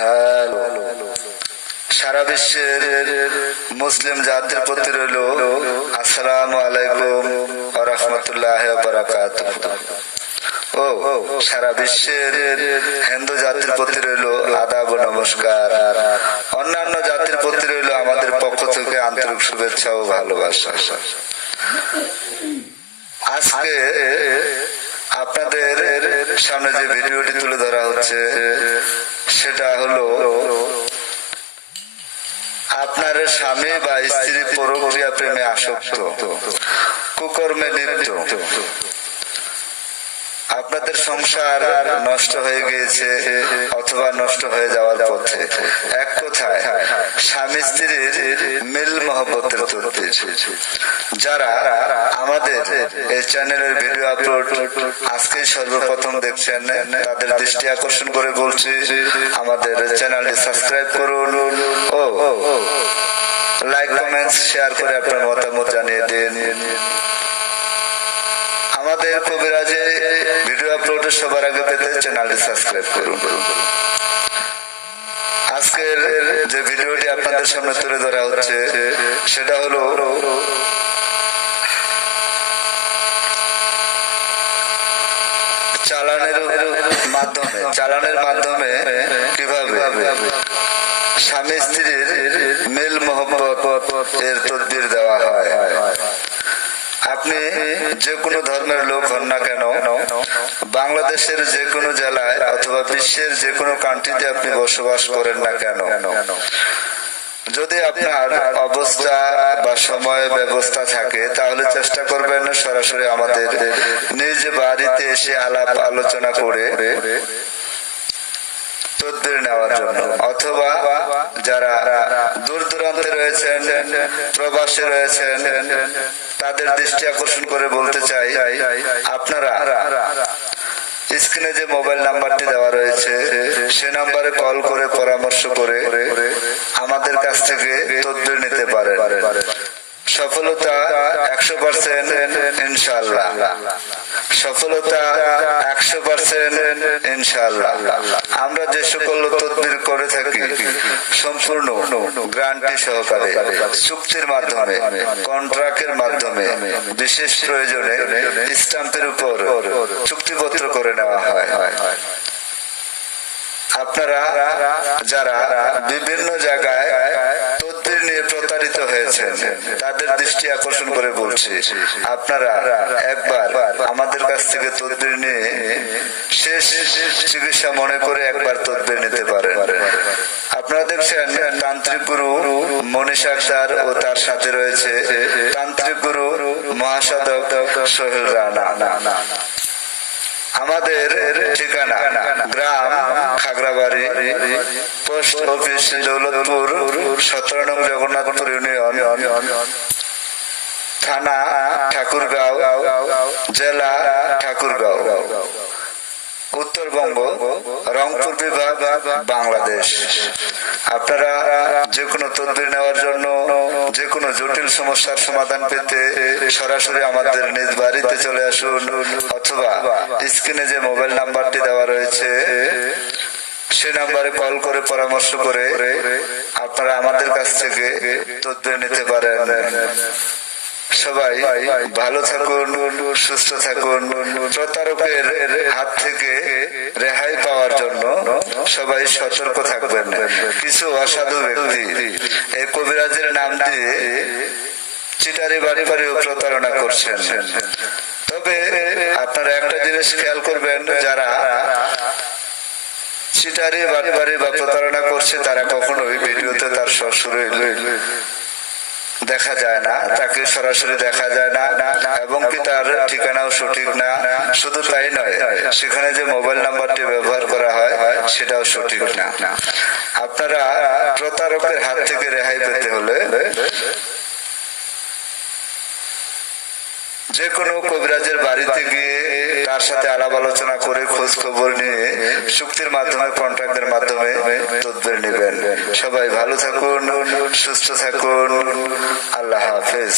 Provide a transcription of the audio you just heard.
Hello. সারা বিশ্বের মুসলিম জাতির প্রতি রইল আসসালামু আলাইকুম ওয়া রাহমাতুল্লাহি ওয়া বারাকাতুহু। ও সারা বিশ্বের হিন্দু জাতির প্রতি রইল আদাব ও নমস্কার। অন্যান্য জাতির প্রতি রইল আমাদের পক্ষ থেকে আন্তরিক শুভেচ্ছা ও ভালোবাসা। আজকে আপনাদের সামনে যে ভিডিওটি তুলে ধরা হচ্ছে সেটা হলো আপনার স্বামী বা স্ত্রী পরক্রিয়া প্রেমে আসক্ত, কুকর্মে লিপ্ত, আপনাদের সংসার নষ্ট হয়ে গিয়েছে অথবা নষ্ট হয়ে যাওয়ার পথে। এক কথায় স্বামী স্ত্রীর মিল মহব্বতের তদবির। যারা আমাদের এই চ্যানেলের ভিডিও আপলোড আজকে সর্বপ্রথম দেখছেন তাদের দৃষ্টি আকর্ষণ করে বলছি, আমাদের চ্যানেলটি সাবস্ক্রাইব করুন ও লাইক কমেন্টস শেয়ার করে আপনার মতামত জানিয়ে দিন। আমাদের কবিরাজে ভিডিও আপলোডের সবার আগে পেতে চ্যানেলটি সাবস্ক্রাইব করুন। আজকের যে ভিডিওটি আপনাদের সামনে তুলে ধরা হচ্ছে সেটা হলো চালানের মাধ্যমে কিভাবে স্বামী স্ত্রীর মিল মহব্বত এর তদবির দেওয়া হয়। আপনি যে কোনো ধর্মের লোক হন না কেন, বাংলাদেশের যে কোনো জেলায় অথবা বিশ্বের যে কোনো কান্ট্রিতে আপনি বসবাস করেন না কেন, যদি আপনার অবস্থা বা সময় ব্যবস্থা থাকে তাহলে চেষ্টা করবেন সরাসরি আমাদের নিজ বাড়িতে এসে আলাপ আলোচনা করে তদবির নেওয়ার জন্য, অথবা যারা দূর দূরান্তে রয়েছেন, প্রবাসে রয়েছেন, তাদের দৃষ্টি আকর্ষণ করে বলতে চাই আপনারা স্ক্রিনে যে মোবাইল নাম্বারটি দেওয়া রয়েছে সে নাম্বারে কল করে পরামর্শ করে আমাদের কাছ থেকে তদবির নিতে পারেন। সফলতা 100% ইনশাআল্লাহ, সফলতা 100% ইনশাআল্লাহ। আমরা যে সকল তদবির করে থাকি সম্পূর্ণ গ্যারান্টি সহকারে চুক্তির মাধ্যমে, কন্ট্রাক্টের মাধ্যমে, বিশেষ প্রয়োজনে স্ট্যাম্পের উপর চুক্তিপত্র করে নেওয়া হয়। আপনারা যারা বিভিন্ন জায়গায় তদবির নিয়ে প্রতারিত হয়েছেন তাদের দৃষ্টি আকর্ষণ করে বলছি, আপনারা একবার আমাদের কাছ থেকে তদবির নিয়ে শেষ চিকিৎসা মনে করে একবার তদবির নিতে পারেন। আপনারা দেখছেন তান্ত্রিক গুরু মনীষা আক্তার ও তার সাথে রয়েছে তান্ত্রিক গুরু মহাসাধক সোহেল রানা। আমাদের ঠিকানা গ্রাম খাগড়াবাড়ি, পোস্ট অফিস দৌলতপুর, 17 নং জগন্নাথপুর ইউনিয়ন, থানা ঠাকুরগাঁও, জেলা ঠাকুরগাঁও, উত্তরবঙ্গ, রংপুর বিভাগ, বাংলাদেশ। আপনারা যে কোনো তদবির নেওয়ার জন্য, যে কোনো জটিল সমস্যার সমাধান পেতে সরাসরি আমাদের নিজ বাড়িতে চলে আসুন, অথবা স্ক্রিনে যে মোবাইল নাম্বারটি দেওয়া রয়েছে সে নাম্বারে কল করে পরামর্শ করে আপনারা আমাদের কাছ থেকে তদবির নিতে পারেন। সবাই ভালো থাকুন, সুস্থ থাকুন। প্রতারকের হাত থেকে রেহাই পাওয়ার জন্য সবাই সতর্ক থাকবেন। কিছু অসাধু ব্যক্তি এই কবিরাজের নাম দিয়ে চিটারি বাড়ি বাড়িও প্রতারণা করছেন। তবে আপনারা একটা জিনিস খেয়াল করবেন, যারা চিটারি বাড়ি বাড়ি বা প্রতারণা করছে তারা কখনোই ভিডিওতে তার সরাসরি দেখা যায় না, তাকে সরাসরি দেখা যায় না, এবং কি তার ঠিকানাও সঠিক না। শুধু তাই নয়, সেখানে যে মোবাইল নাম্বারটি ব্যবহার করা হয় সেটাও সঠিক না। আপনারা প্রতারকের হাত থেকে রেহাই পেতে হলে যে কোনো কবিরাজের বাড়িতে গিয়ে তার সাথে আলাপ আলোচনা করে খোঁজ খবর নিয়ে চুক্তির মাধ্যমে, কন্ট্রাক্টের মাধ্যমে তদবির নেবেন। সবাই ভালো থাকুন, সুস্থ থাকুন। আল্লাহ হাফেজ।